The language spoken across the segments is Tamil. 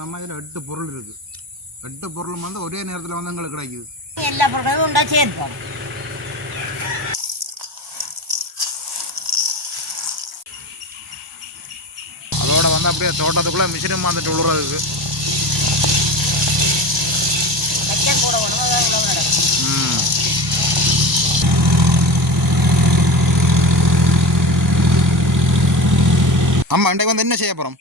நம்ம இதில் 8 பொருள் இருக்குது. 8 பொருளும் வந்து ஒரே நேரத்தில் வந்து எங்களுக்கு கிடைக்குது. எல்லா பொருட்களும் உண்டா சேர்ப்போம். அதோட வந்து அப்படியே தோட்டத்துக்குள்ளே மிஷினும் வந்துட்டு விழுறதுக்கு. அம்மா இன்றைக்கு வந்து என்ன செய்ய போகிறோம்?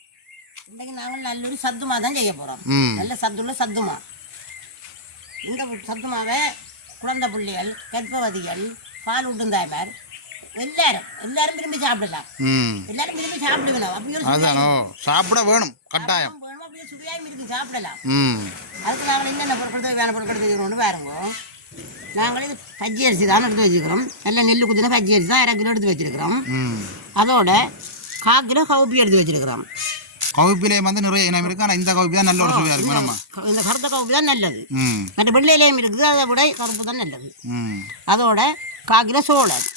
இன்றைக்கு நாங்கள் நல்லொரு சத்துமா தான் செய்ய போகிறோம். நல்ல சத்துள்ள சத்துமா. இந்த சத்துமாவை குழந்தை பிள்ளைகள், கர்ப்பவதிகள், பால் ஊட்டும் தாய்மார் எல்லாரும் விரும்பி சாப்பிடலாம். எல்லாரும் விரும்பி சாப்பிடுவேன். அப்படியே சாப்பிட வேணும் கட்டாயம் வேணும். அப்படியே சுவையாயும் இருக்கு, சாப்பிடலாம். அதுக்கு நாங்கள் என்னென்ன பொருட்கள் தேவையான பொருட்கள் எடுத்துக்கிறோம்னு பாருங்க. நாங்கள் இது பச்சை அரிசி தான் எடுத்து வச்சுக்கிறோம். நல்ல நெல் குத்தின பச்சை அரிசி தான் 1/2 கிலோ எடுத்து வச்சுருக்கிறோம். அதோட 1/4 கிலோ கவுப்பி எடுத்து வச்சுருக்கிறோம். கவுப்பிலையும் வந்து நிறைய இனம் இருக்குது. ஆனால் இந்த கவுப்பி தான் நல்ல ஒரு சுவையாக இருக்கும். நம்ம இந்த கருத்த கவுப்பி தான் நல்லது. மற்ற வெள்ளையிலையும் இருக்குது, அதை விட கருப்பு தான் நல்லது. அதோட 1/4 கிலோ சோளம்,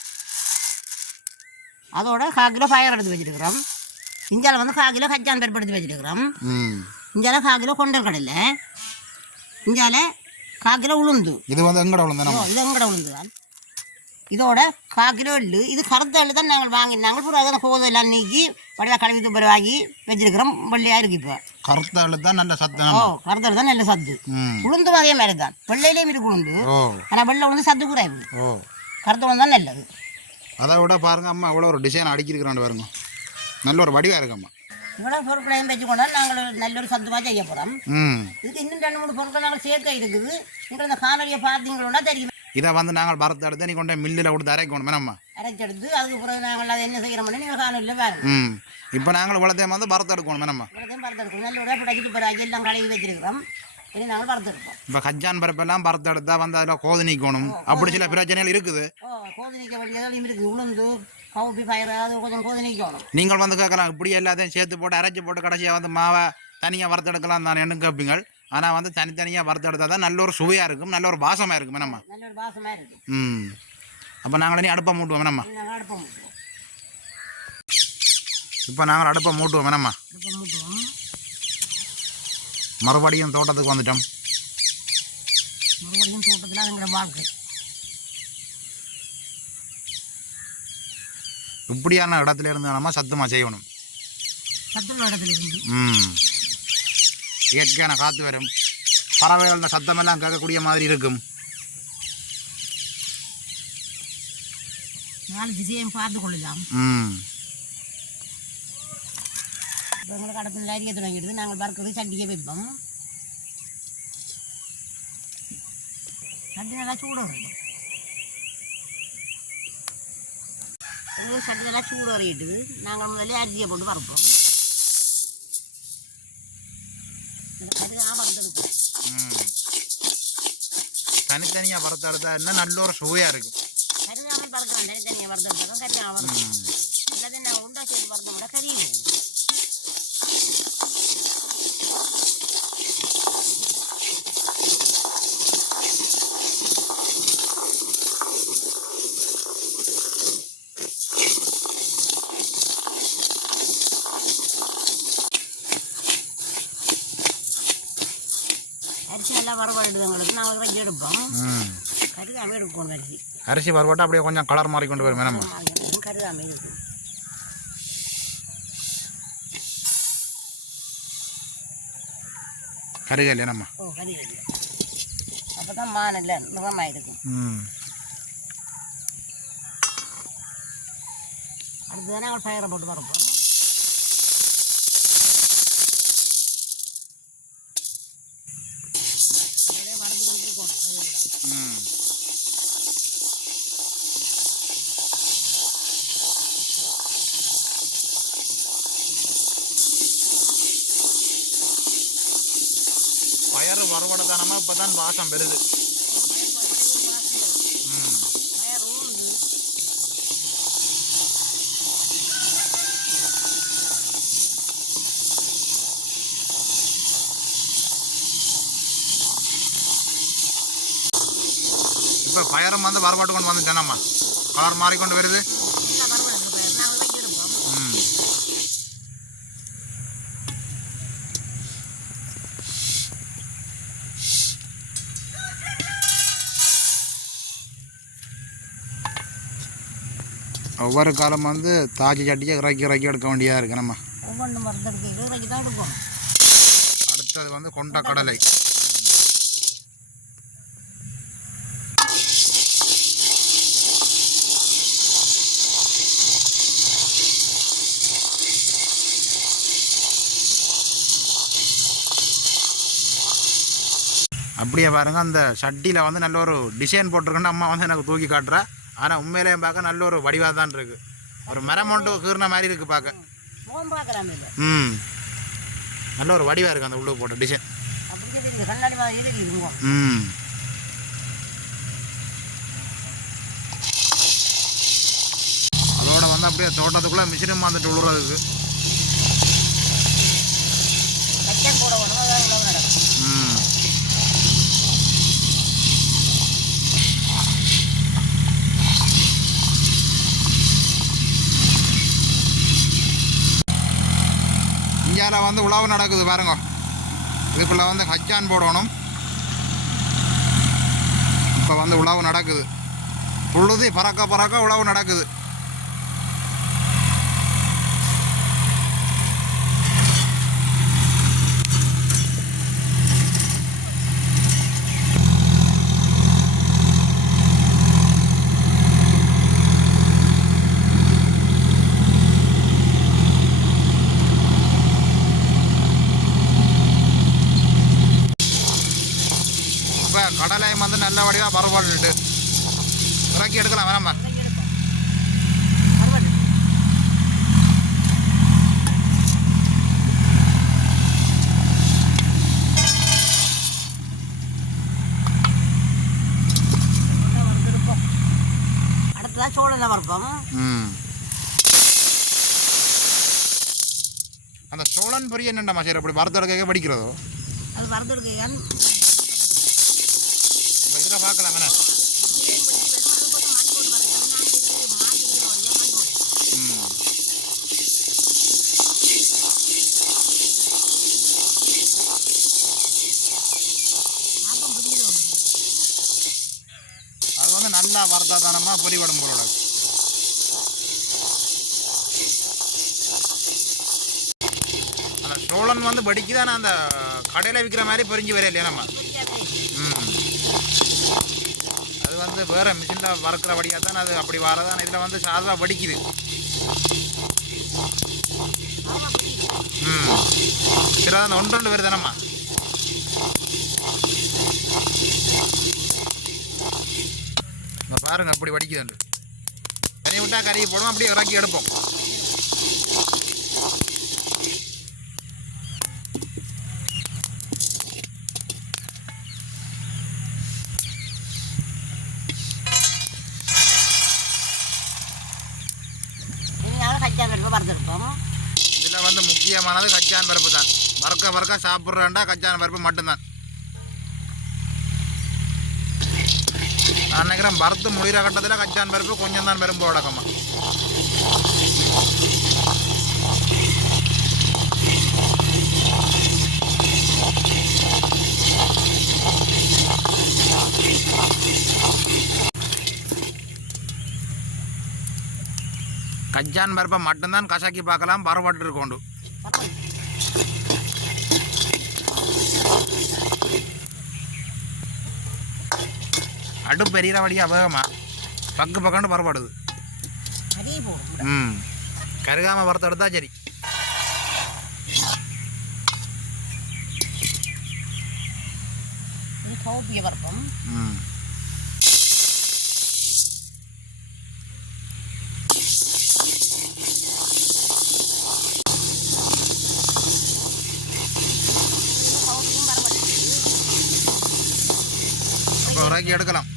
அதோட 1/4 கிலோ பயறு எடுத்து வச்சுருக்கிறோம். இஞ்சால வந்து 1/4 கிலோ கச்சான் பருப்பு எடுத்து வச்சுருக்கிறோம். இஞ்சால 1/4 கிலோ கொண்டல் கடலை, இஞ்சால 1/4 கிலோ உளுந்து. இது வந்து எங்கட உளுந்து? இது எங்கட உளுந்து தான். இதோட 1/4 கிலோ எள்ளு. இது கருத்த எள்ளு தான் நாங்கள் வாங்கினாங்க. அப்புறம் அதெல்லாம் கோதை எல்லாம் நீக்கி வடிவா கழுவி துப்புரவாகி வச்சிருக்கிறோம். வெள்ளையாக இருக்கு. இப்போ கருத்த எள்ளு தான் நல்ல சத்து. கருத்த எள்ளு தான் நல்ல சத்து. உளுந்து அதே மாதிரி தான். வெள்ளையிலேயும் இருக்கு உளுந்து. ஆனால் வெள்ளை உளுந்து சத்து குறைவு. கருத்த உளுந்து தான் நல்லது. அதை விட பாருங்க அம்மா எவ்வளோ ஒரு டிசைன் அடிக்கிருக்கிறான் பாருங்க. நல்ல ஒரு வடிவாக இருக்கு அம்மா. இவ்வளோ பொருட்களையும் வச்சுக்கொண்டால் நாங்கள் நல்ல ஒரு சத்துமாக செய்ய போகிறோம். இதுக்கு இன்னும் 2-3 பொருட்கள் நாங்கள் சேர்க்க இருக்குது. நீங்கள் இந்த காணொலியை பார்த்தீங்கன்னா தெரியும். இதை வந்து நாங்கள் பரத்தை எடுத்து நீ கொண்டு மில்லில் கொடுத்து அரைக்கணும். நம்ம அரைச்செடுத்து அதுக்கு பிறகு நாங்கள் அதை என்ன செய்கிறோம்னு நீங்கள் காணொலியில் பாருங்க. இப்போ நாங்கள் இவ்வளோத்தையும் வந்து பரத்தை எடுக்கணும். நம்ம இவ்வளோத்தையும் பரத்தை எடுக்கணும். நல்ல உடம்பு அடிச்சுட்டு பிறகு எல்லாம் கழுவி வச்சிருக்கிறோம். இனி நாங்கள் பரத்தை எடுப்போம். இப்போ கஞ்சான் பருப்பெல்லாம் பரத்தை எடுத்தால் வந்து அதில் கோது நீக்கணும். அப்படி சில பிரச்சனைகள் இருக்குது. கோது நீக்க வேண்டியதாலையும் இருக்குது. உளுந்து கவுப்பி பயிர் அது கொஞ்சம் கோது நீக்கணும். நீங்கள் வந்து கேட்கலாம், இப்படி எல்லாத்தையும் சேர்த்து போட்டு அரைச்சி போட்டு கடைசியாக வந்து மாவை தனியாக வறுத்தெடுக்கலாம் தான் என்ன கேட்பீங்க. ஆனால் வந்து தனித்தனியாக வறுத்தெடுத்தால் தான் நல்ல ஒரு சுவையாக இருக்கும், நல்ல ஒரு வாசமாக இருக்கும். நம்ம நல்ல ஒரு வாசமாக இருக்கும். அப்போ நாங்கள் இனி அடுப்பை மூட்டுவோம். நம்ம அடுப்பை மூட்டுவோம். இப்போ நாங்கள் அடுப்பை மூட்டுவோம். நம்ம அடுப்பை மூட்டுவோம். மறுபடியும் தோட்டத்துக்கு வந்துட்டோம். மறுபடியும் தோட்டத்தில் அதுங்கிற வாழ்க்கை. இப்படியான இடத்துல இருந்து நம்ம சத்தமாக செய்யணும். சத்துள்ள இடத்துல இருந்து இயற்கையான காற்று வரும். பறவைகள் சத்தமெல்லாம் கேட்கக்கூடிய மாதிரி இருக்கும். 4 திசையையும் பார்த்து கொள்ளலாம். இப்போ எங்களுக்கு அடுப்பில் அரிய தொடங்கிடுது. நாங்கள் பறக்கிறது சட்டியை வைப்போம். சட்டி நல்லா சூடு வரும். சட்டி நல்லா சூடு வரையிட்டுது. நாங்கள் முதல்ல அரிசியை போட்டு பறப்போம். தனித்தனியாக வறுத்தெடுத்தா என்ன நல்ல ஒரு சுவையாக இருக்கும். கருகாமல் பறக்கலாம். தனித்தனியாக வறுத்தெடுத்தாலும் கருகாமல் எல்லாத்தையும் நாங்கள் உண்டா சேர்த்து பறக்க விட கறி. அரிசி நல்லா வரவாடுது. எங்களுக்கு நாங்கள் கறி எடுப்போம். கருகாமல் எடுக்கணும். அரிசி வரவாட்டா அப்படியே கொஞ்சம் கலர் மாறி கொண்டு வரும். நம்ம கருகாமல் இருக்கு. கருகல்லையா நம்ம? கருகல். அப்போ தான் மானில் நிறமாக இருக்கும். அடுத்ததான் நாங்கள் பயிரை போட்டு வரப்போம். பயறு வரவடத்தானமா இப்போ தான் வாசம் பெறுது. இப்போ பயரம் வந்து வரவாட்டு கொண்டு வந்துட்டேனம்மா. கலர் மாறி கொண்டு வருது. ஒவ்வொரு காலம் வந்து தாஜி சட்டியை இறக்கி எடுக்க வேண்டியதாக இருக்குது நம்ம. ஒவ்வொன்றும் வறுத்தெடுக்க இறக்கி தான் எடுக்கும். அடுத்தது வந்து கொண்ட கடலை. அப்படியே பாருங்க, அந்த சட்டியில் வந்து நல்ல ஒரு டிசைன் போட்டிருக்குன்னு அம்மா வந்து எனக்கு தூக்கி காட்டுறா. ஆனால் உண்மையிலேயே பார்க்க நல்ல ஒரு வடிவாக தான் இருக்குது. ஒரு மரம் ஒன்று கீறின மாதிரி இருக்குது பார்க்க. நல்ல ஒரு வடிவாக இருக்குது அந்த உள்ளே போட்ட டிசைன். அதோட வந்து அப்படியே தோட்டத்துக்குள்ளே மிஷினும் வந்துட்டு விழுறதுக்கு. இந்தியாவில் வந்து உழவு நடக்குது பாருங்க. இதுக்குள்ளே வந்து கச்சான் போடணும். இப்போ வந்து உழவு நடக்குது. புழுதி பறக்க உழவு நடக்குது. இப்போ கடலையும் வந்து நல்ல வடிவாக பரவாயில்லிட்டு இறக்கி எடுக்கலாம் வேணாமா. அடுத்ததான் சோளனை வறுப்போம். அந்த சோழன் பொரிய என்னண்டா சரி அப்படி வறுத்தெடுக்க படிக்கிறதோ? அது வறுத்தெடுக்க இதில் பார்க்கலாம் வேணா. அது வந்து நல்லா வறுத்தா தானமாக பொறி உடம்போட. அந்த சோழன் வந்து படிக்குதானே அந்த கடையில் விற்கிற மாதிரி பொறிஞ்சு வர இல்லையா நம்ம. அது வந்து வேறு மிஷினில் வறுக்கிற வடியாக தான் அது அப்படி வரதான். இதில் வந்து சாதா வடிக்குது. சரி அந்த 1-2 பேர் தானம்மா. இப்போ பாருங்க அப்படி வடிக்குதுண்டு. கறி விட்டால் கறியை போடுவோம், அப்படியே இறக்கி எடுப்போம். இதில் வந்து முக்கியமானது கச்சான் பருப்பு தான். வறுக்க சாப்பிட்றேன்டா கச்சான் பருப்பு மட்டும்தான். நான் நினைக்கிறேன் வறுத்து முடிகிற கட்டத்தில் கச்சான் பருப்பு கொஞ்சம் தான் பெரும்பு வழக்கமாக. கச்சான் பருப்பை மட்டும்தான் கசக்கி பார்க்கலாம். பரவாட்டு இருக்கோண்டு அடுப்பு பெரிய வழியாக வேகமா பக்கண்டு பரவாடுது. கருகாமல் வறுத்தெடுத்தா சரி. இறக்கி எடுக்கலாம்.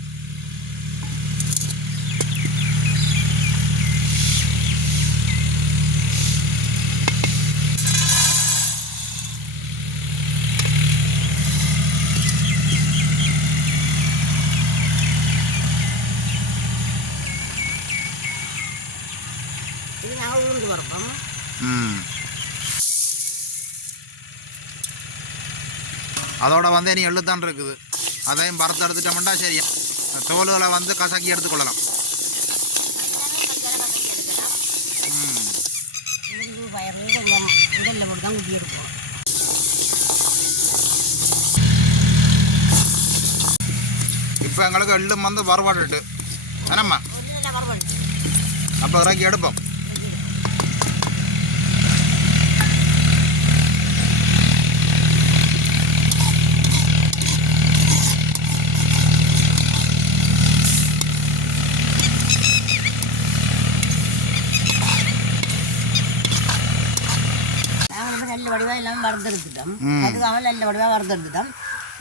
அதோட வந்து இனி எள்ளுத்தான் இருக்குது. அதையும் பறுத்து எடுத்துட்டோம்னா சரி. தோல்களை வந்து கசக்கி எடுத்துக்கொள்ளலாம். இப்போ எங்களுக்கு எள்ளும் வந்து வறுபாடுட்டு வேணாம்மா அப்போ இறக்கி எடுப்போம். நல்ல வடிவாக எல்லாமே வறுத்தெடுத்துட்டோம். அதுக்காக நல்ல வடிவாக வறுத்தெடுத்துட்டோம்.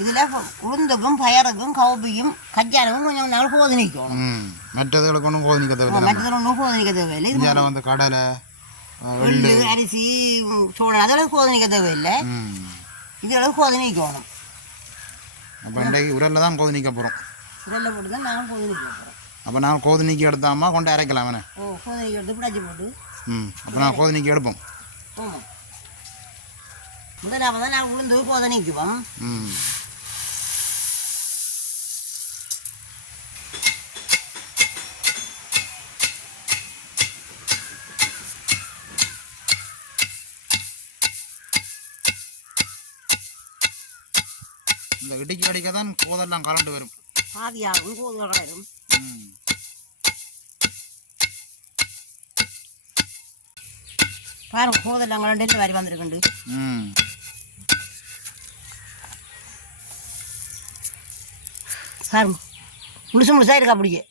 இதில் உளுந்துக்கும் பயருக்கும் கவுப்பியும் கச்சானமும் கொஞ்சம் நாள் கோதனிக்கணும். மற்றதுகளுக்கு ஒன்றும் கோதனிக்க தேவையில்லை. மற்றதில் ஒன்றும் கோதனிக்க தேவையில்லை. இந்தியாவில் வந்து கடலை எள்ளு அரிசி சோளம் அதெல்லாம் கோதனிக்க தேவையில்லை. இதெல்லாம் கோதனிக்கணும். அப்போ இன்றைக்கு உரலில் தான் கோதனிக்க போகிறோம். உரலில் போட்டு தான் நாங்கள் கோதனிக்க போகிறோம். அப்போ நான் கோதனிக்கு எடுத்தாமா கொண்டு அரைக்கலாம் வேணே. கோதனிக்கு எடுத்து பிடாச்சி போட்டு அப்போ நான் கோதனிக்கு எடுப்போம். முதலாக தான் நாங்கள் உளுந்து கோதனிக்குவோம். இந்த இடிக்கு அடிக்க தான் கோதெல்லாம் கலண்டு வரும். பாதியாகும் கோதுமை கலரும். பாருங்க கோதெல்லாம் கலண்டு வரி வந்திருக்குண்டு. பாருங்க முழுசு முழுசாக இருக்கா அப்படியே.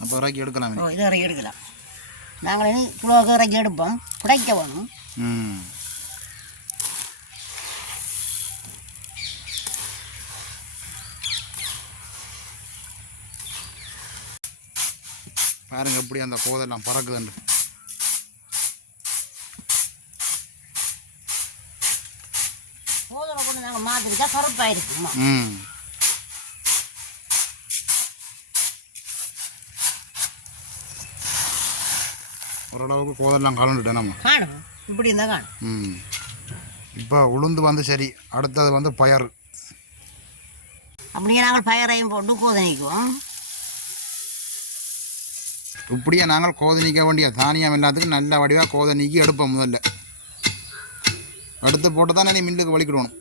அப்போ இறக்கி எடுக்கலாம். இது இறக்கி எடுக்கலாம். நாங்கள் இனி கிலோவுக்கு இறக்கி எடுப்போம். புடைக்க வேணும். பாருங்க எப்படி அந்த கோதெல்லாம் பறக்குதுண்டு. கோதலை கொண்டு நாங்கள் மாற்றிருக்கா கருப்பாயிருக்குமா. ஓரளவுக்கு கோதெல்லாம் கலந்துட்டேன் நம்ம காணும். இப்படி இருந்தால் காணும். இப்போ உளுந்து வந்து சரி, அடுத்தது வந்து பயறு. அப்படியே நாங்கள் பயரையும் போட்டு கோதனிக்குவோம். இப்படியே நாங்கள் கோதனிக்க வேண்டிய தானியம் எல்லாத்துக்கும் நல்ல வடிவாக கோதனிக்கு எடுப்போம். முதல்ல அடுத்து போட்டு தான் நீ மில்லுக்கு வலிக்கிடணும்.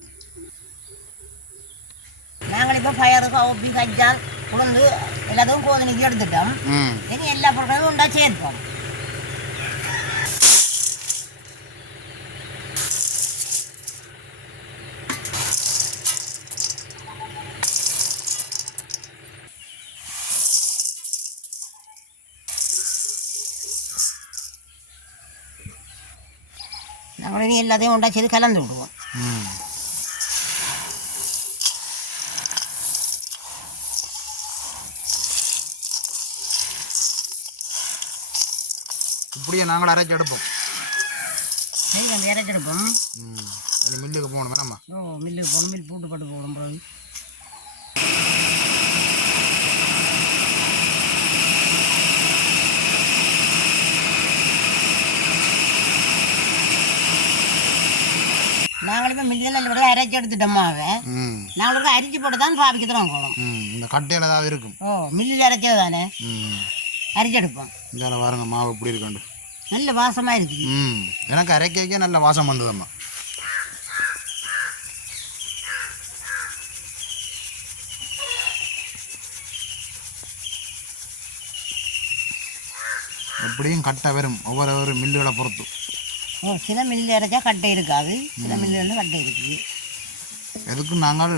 நாங்கள் இப்போ பயறு கவுப்பி கஞ்சால் உளுந்து எல்லாத்துக்கும் கோதனிக்கு எடுத்துட்டோம். இனி எல்லா பொருட்களும் உண்டா சேர்ப்போம். நாங்கள் இனி எல்லாத்தையும் உண்டா செய்து கலந்து விடுவோம். இப்படியே நாங்கள் அரைச்சி எடுப்போம். சரி நாங்கள் இறச்சி எடுப்போம். மில்லுக்கு போகணும் வேணாமா. மில்லுக்கு போகணும். மில் பூட்டு பட்டு போகணும். பிறகு நாங்கள் இப்போ மில்லில் விட அரைச்சி எடுத்துட்டோமாவே நாங்களுக்கு அரிச்சு போட்டு தான் பாவிக்க தரோம் போகணும். இந்த கட்டையில் ஏதாவது இருக்கும். மில்லில் அரைச்சது தானே அரிச்சு எடுப்போம். இதில் பாருங்க மாவு எப்படி இருக்குண்டு நல்ல வாசமாக இருக்குது. எனக்கு அரைக்க நல்ல வாசம் வந்ததம்மா. எப்படியும் கட்டை வரும் ஒவ்வொரு மில்லுகளை பொறுத்து. சில மில்லில் அரைச்சா கட்டை இருக்காது, சில மில்லில் கட்டை இருக்குது. எதுக்கும் நாங்கள்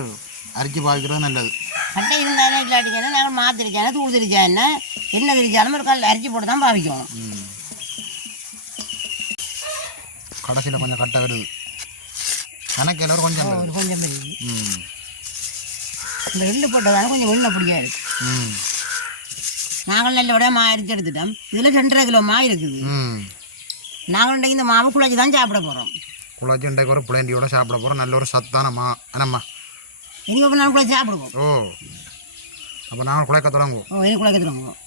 அரைச்சி பாவிக்கிறது நல்லது. கட்டை இருந்தாலும் இல்லாட்டிங்கன்னா நாங்கள் மாத்திரிச்சானே தூள் திரிச்சானே என்ன திரிச்சாலும் ஒரு கால் அரைச்சி போட்டு தான் பாவிக்கணும். கடைசியில் கொஞ்சம் கட்டை வருது. எனக்கு எல்லாரும் கொஞ்சம் கொஞ்சம் வருது. இந்த எள்ளு போட்டதால கொஞ்சம் வெள்ளை பிடிக்காது இருக்கு. நாங்கள் நல்ல விட மா அரிச்சு எடுத்துட்டோம். இதில் 2.5 கிலோ மா இருக்குது. நாங்கள் இன்றைக்கு இந்த மாவு குழச்சி தான் சாப்பிட போகிறோம். குழச்சி இன்றைக்கு ஒரு புளேண்டியோட சாப்பிட போகிறோம். நல்ல ஒரு சத்தான மா என்னம்மா. இனி ஒரு நாள் குழச்சி சாப்பிடுவோம். அப்போ நாங்கள் குழைக்க தொடங்குவோம். இனி குழைக்க தொடங்குவோம்.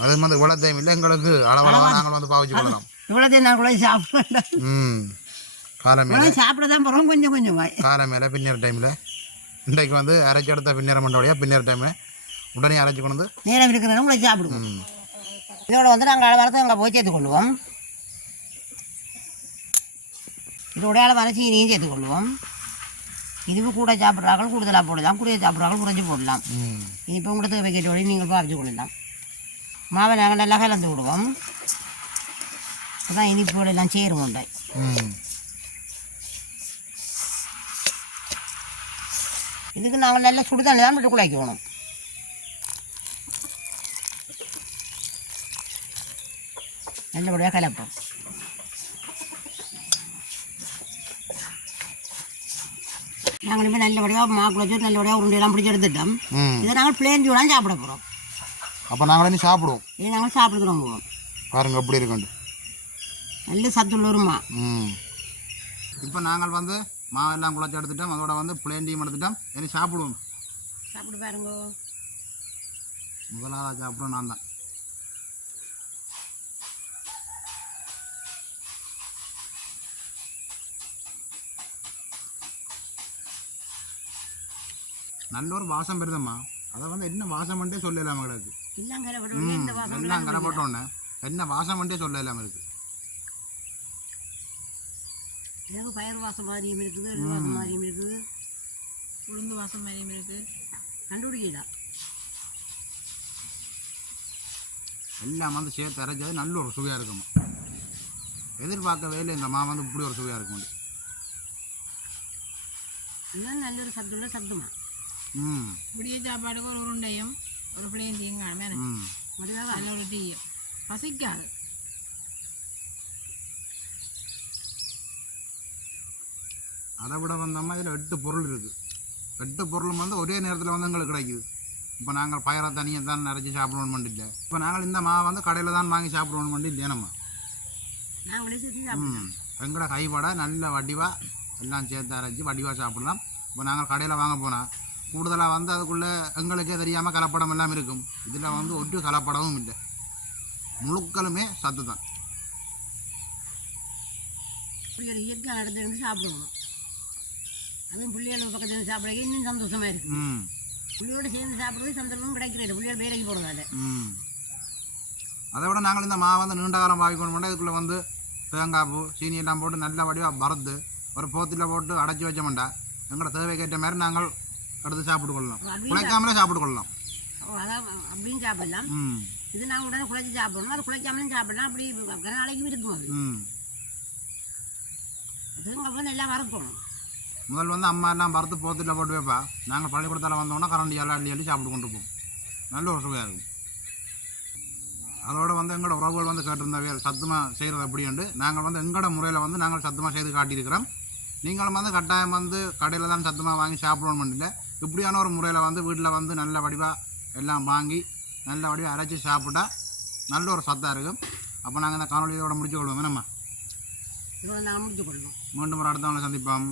அது வந்து இவ்வளோத்தையும் இல்லை, எங்களுக்கு அளவாக நாங்கள் வந்து பாவிச்சு கொள்ளலாம். இவ்வளோத்தையும் நான் குழச்சி சாப்பிடுவேன். காலை மேலே சாப்பிட தான் போகிறோம். கொஞ்சம் கொஞ்சமாக காலை மேலே பின்னர் டைமில் இன்றைக்கு வந்து அரைச்சி எடுத்த பின்னர் மண்டோடைய பின்னர் டைமில் உடனே அரைச்சி கொண்டு வந்து நேரம் இருக்கிற குழச்சி சாப்பிடுவோம். இதோட வந்து நாங்கள் அளவரத்தை அங்கே போய் சேர்த்துக்கொள்வோம். இதோட அளவான சீனியும் சேர்த்துக்கொள்வோம். இதுவும் கூட சாப்பிட்றாங்க கூடுதலாக போடலாம், குறைய சாப்பிட்றாங்க குறைஞ்சி போடலாம். ம் இப்போ உங்களுக்கு தேவைக்கேற்ற வழி நீங்கள் பாவிச்சு கொள்ளலாம். மாவை நாங்கள் நல்லா கலந்து விடுவோம். அதான் இனிப்போடு எல்லாம் சேரும் உண்டை. ம் இதுக்கு நாங்கள் நல்லா சுடுதண்ணி தான் விட்டு குழைக்கணும். நல்லபடியாக கலப்போம். நாங்கள் இப்போ நல்லபடியாக மாக்குள்ள நல்லபடியாக உருண்டையெல்லாம் பிடிச்சி எடுத்துட்டோம். ம் இதை நாங்கள் பிளேன் சூடாக சாப்பிட போகிறோம். அப்போ நாங்களே நீ சாப்பிடுவோம். இதை நாங்கள் சாப்பிடுறோம் போவோம். பாருங்க எப்படி இருக்குண்டு. நல்ல சத்துள்ள வருமா. ம் இப்போ நாங்கள் வந்து மாவெல்லாம் குழச்சி எடுத்துட்டோம். அதோட வந்து பிளேன் டீம் எடுத்துட்டோம். இனி சாப்பிடுவோம். சாப்பிட்டு பாருங்க. முதலாவது சாப்பிடுவோம் நான் தான். நல்ல ஒரு வாசம் பெறுதம்மா. அதை வந்து என்ன வாசம் பண்ணிட்டே சொல்லலாம் எங்களுக்கு. எல்லாம் எல்லாம் கரைப்பட்டோன்னே என்ன வாசம் பண்ணிட்டே சொல்லலாம் இருக்கு. எனக்கு பயிர் வாசம் மாதிரியும் இருக்குது, எள்ளு வாசம் மாதிரியும் இருக்குது, உளுந்து வாசம் மாதிரியும் இருக்குது. கண்டுபிடிக்கல. எல்லாம் வந்து சேர்த்து அரைச்சது நல்ல ஒரு சுவையாக இருக்குமா. எதிர்பார்க்கவே இல்லை இந்த மா வந்து இப்படி ஒரு சுவையாக இருக்கும். எல்லாம் நல்ல ஒரு சத்துள்ள சத்துமா. ம் புதிய சாப்பாடுக்கு ஒரு உருண்டையும் ஒரு பிள்ளையும் தீங்காம ம் நல்ல ஒரு டீயும் பசிக்காது. அதை விட வந்தோம்னா இதில் 8 பொருள் இருக்குது. 8 பொருளும் வந்து ஒரே நேரத்தில் வந்து எங்களுக்கு கிடைக்குது. இப்போ நாங்கள் பயிரை தனியாக தான் நிறச்சி சாப்பிடணும் இல்லை. இப்போ நாங்கள் இந்த மாவை வந்து கடையில் தான் வாங்கி சாப்பிடணும் இல்லை நம்ம. எங்களோட கைப்பட நல்ல வடிவாக எல்லாம் சேர்த்து அரைச்சி வடிவாக சாப்பிடலாம். இப்போ நாங்கள் கடையில் வாங்க போனால் கூடுதலாக வந்து அதுக்குள்ளே எங்களுக்கே தெரியாமல் கலப்படம் எல்லாம் இருக்கும். இதில் வந்து ஒரு கலப்படமும் இல்லை. முழுக்களுமே சத்து தான். இயற்கை நடந்து சாப்பிடுவோம். அதுவும் பிள்ளைகள் பக்கத்தில் சாப்பிட இன்னும் சந்தோஷமாக இருக்குது. புள்ளியோடு சேர்ந்து சாப்பிடுறது சந்தர்ப்பமும் கிடைக்கிறது. பிள்ளைகள் வேலைக்கு போடுறதால. அதை விட நாங்கள் இந்த மாவை வந்து நீண்ட காலம் வாங்கிக்கணும். இதுக்குள்ளே வந்து தேங்காய் பூ சீனி எல்லாம் போட்டு நல்ல வடிவாக வறுத்து ஒரு போத்தில் போட்டு அடைச்சி வச்ச மாட்டா எங்களோட தேவைக்கேற்ற மாதிரி நாங்கள் எடுத்து சாப்பிட்டு கொள்ளலாம். குழைக்காமலே சாப்பிட்டு கொள்ளலாம். அதான் அப்படின்னு சாப்பிடலாம். இது நாங்கள் உடனே குழைச்சி சாப்பிடணும். அது குழைக்காமலும் சாப்பிடலாம். அப்படி நாளைக்கும் இருக்கும். அது அதுங்க எல்லாம் வறுக்கணும். முதல் வந்து அம்மா எல்லாம் வறுத்து போத்தில் போட்டு வைப்பா. நாங்கள் பள்ளிக்கூடத்தில் வந்தோன்னா கரண்டி எல்லாம் அள்ளி சாப்பிட்டு கொண்டு போவோம். நல்ல ஒரு சுவையாக இருக்கும். அதோடு வந்து எங்களோட உறவுகள் வந்து கேட்டிருந்தாவே சத்துமாக செய்கிறது அப்படின்ட்டு நாங்கள் வந்து எங்களோட முறையில் வந்து நாங்கள் சத்துமாக செய்து காட்டியிருக்கிறோம். நீங்களும் வந்து கட்டாயம் வந்து கடையில் தான் சத்துமாக வாங்கி சாப்பிடணும் இல்லை. இப்படியான ஒரு முறையில் வந்து வீட்டில் வந்து நல்ல வடிவாக எல்லாம் வாங்கி நல்ல வடிவாக அரைச்சி சாப்பிட்டா நல்ல ஒரு சத்தாக இருக்கும். அப்போ நாங்கள் இந்த காணொலியோட முடிச்சு கொள்வோம். நம்ம நாங்கள் முடிச்சு கொள்வோம். மீண்டும் ஒரு அடுத்தவங்களை சந்திப்போம்.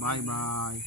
பாய் பாய்.